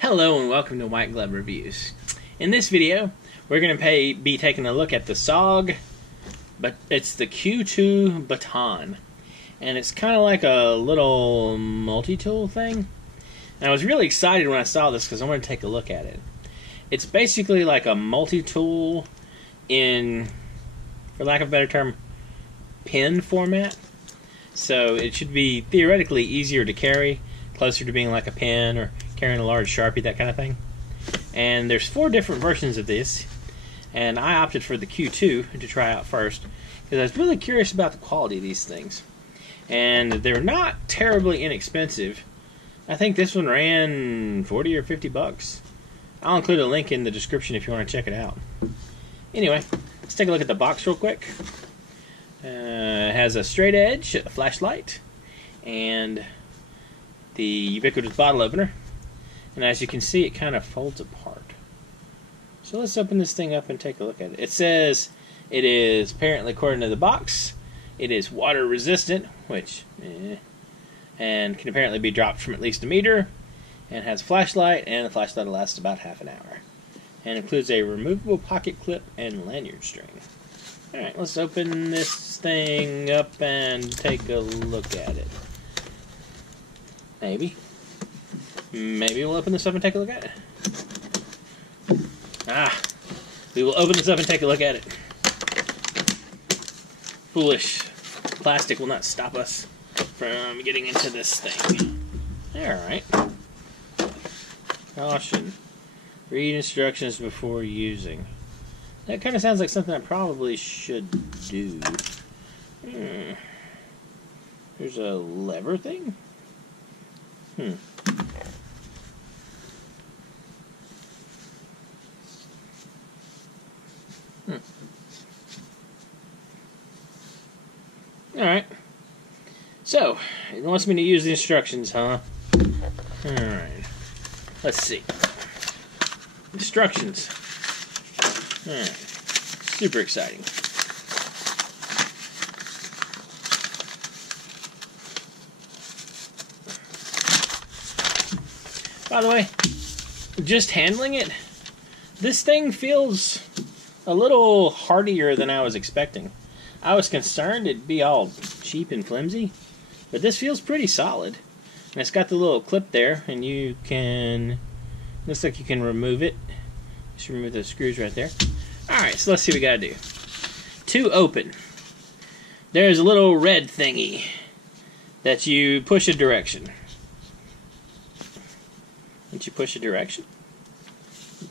Hello and welcome to White Glove Reviews. In this video, we're going to be taking a look at the SOG, but it's the Q2 Baton. And it's kind of like a little multi-tool thing. And I was really excited when I saw this because I wanted to take a look at it. It's basically like a multi-tool in, for lack of a better term, pen format. So it should be theoretically easier to carry, closer to being like a pen or carrying a large Sharpie, that kind of thing. And there's 4 different versions of this, and I opted for the Q2 to try out first because I was really curious about the quality of these things. And they're not terribly inexpensive. I think this one ran 40 or 50 bucks. I'll include a link in the description if you want to check it out. Anyway, let's take a look at the box real quick. It has a straight edge, a flashlight, and the ubiquitous bottle opener. And as you can see, it kind of folds apart. So let's open this thing up and take a look at it. It says it is, apparently according to the box, it is water resistant, which, and can apparently be dropped from at least a meter, and has a flashlight, and the flashlight will last about half an hour. And includes a removable pocket clip and lanyard string. Alright, let's open this thing up and take a look at it. Maybe we'll open this up and take a look at it. We will open this up and take a look at it. Foolish plastic will not stop us from getting into this thing. Alright. Caution. Read instructions before using. That kind of sounds like something I probably should do. There's a lever thing? Alright. So, it wants me to use the instructions, huh? Alright. Let's see. Instructions. Alright. Super exciting. By the way, just handling it, this thing feels a little hardier than I was expecting. I was concerned it'd be all cheap and flimsy, but this feels pretty solid. And it's got the little clip there, and you can, looks like you can remove it. Just remove the screws right there. Alright, so let's see what we gotta do. To open, there's a little red thingy that you push a direction. Once you push a direction,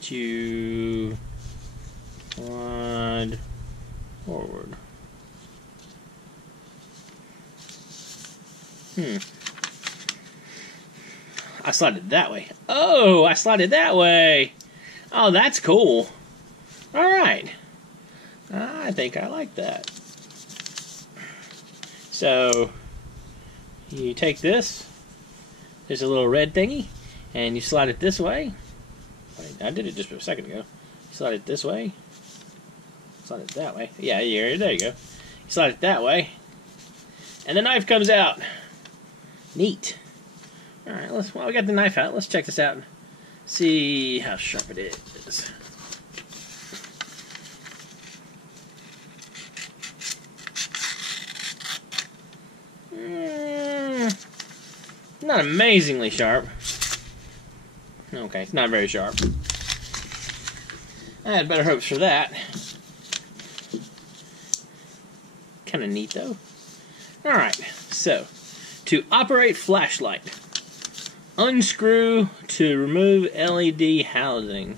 you slide forward. I slid it that way. Oh, I slid it that way. Oh, that's cool. Alright. I think I like that. So, you take this. There's a little red thingy. And you slide it this way. Wait, I did it just a second ago. Slide it this way. Slide it that way. Yeah, there you go. You slide it that way. And the knife comes out. Neat. Alright, while we got the knife out, let's check this out and see how sharp it is. Not amazingly sharp. Okay, it's not very sharp. I had better hopes for that. Kind of neat, though. Alright, so, to operate flashlight, unscrew to remove LED housing.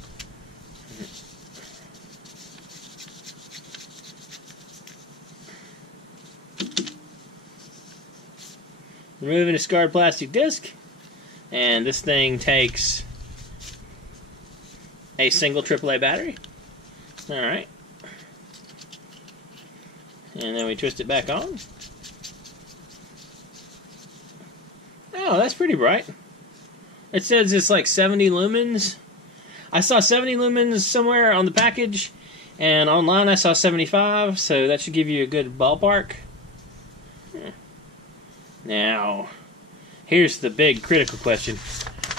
Removing a scarred plastic disc, and this thing takes a single AAA battery. Alright. And then we twist it back on. Oh, that's pretty bright. It says it's like 70 lumens. I saw 70 lumens somewhere on the package, and online I saw 75, so that should give you a good ballpark. Now, here's the big critical question.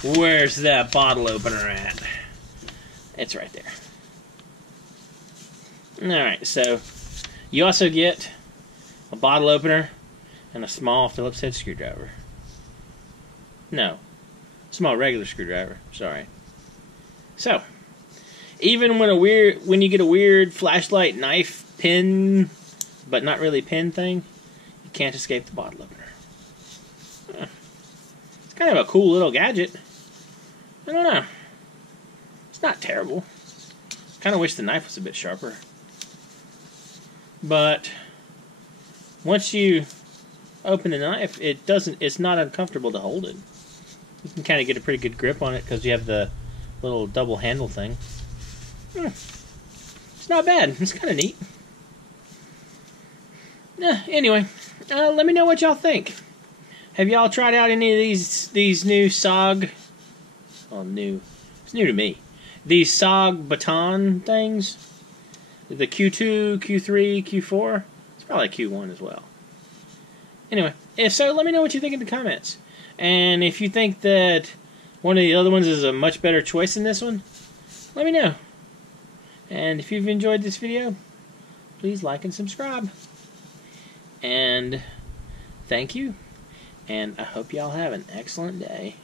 Where's that bottle opener at? It's right there. Alright, so you also get a bottle opener and a small Phillips head screwdriver. No, small regular screwdriver, sorry. So, even when you get a weird flashlight knife pin, but not really pin thing, you can't escape the bottle opener. It's kind of a cool little gadget. I don't know. It's not terrible. Kind of wish the knife was a bit sharper. But once you open the knife, it's not uncomfortable to hold it. You can kind of get a pretty good grip on it because you have the little double handle thing. It's not bad. It's kind of neat. Anyway, let me know what y'all think. Have y'all tried out any of these new SOG? Oh, new. It's new to me. These SOG Baton things. The Q2, Q3, Q4. It's probably Q1 as well. Anyway, if so, let me know what you think in the comments. And if you think that one of the other ones is a much better choice than this one, let me know. And if you've enjoyed this video, please like and subscribe. And thank you. And I hope y'all have an excellent day.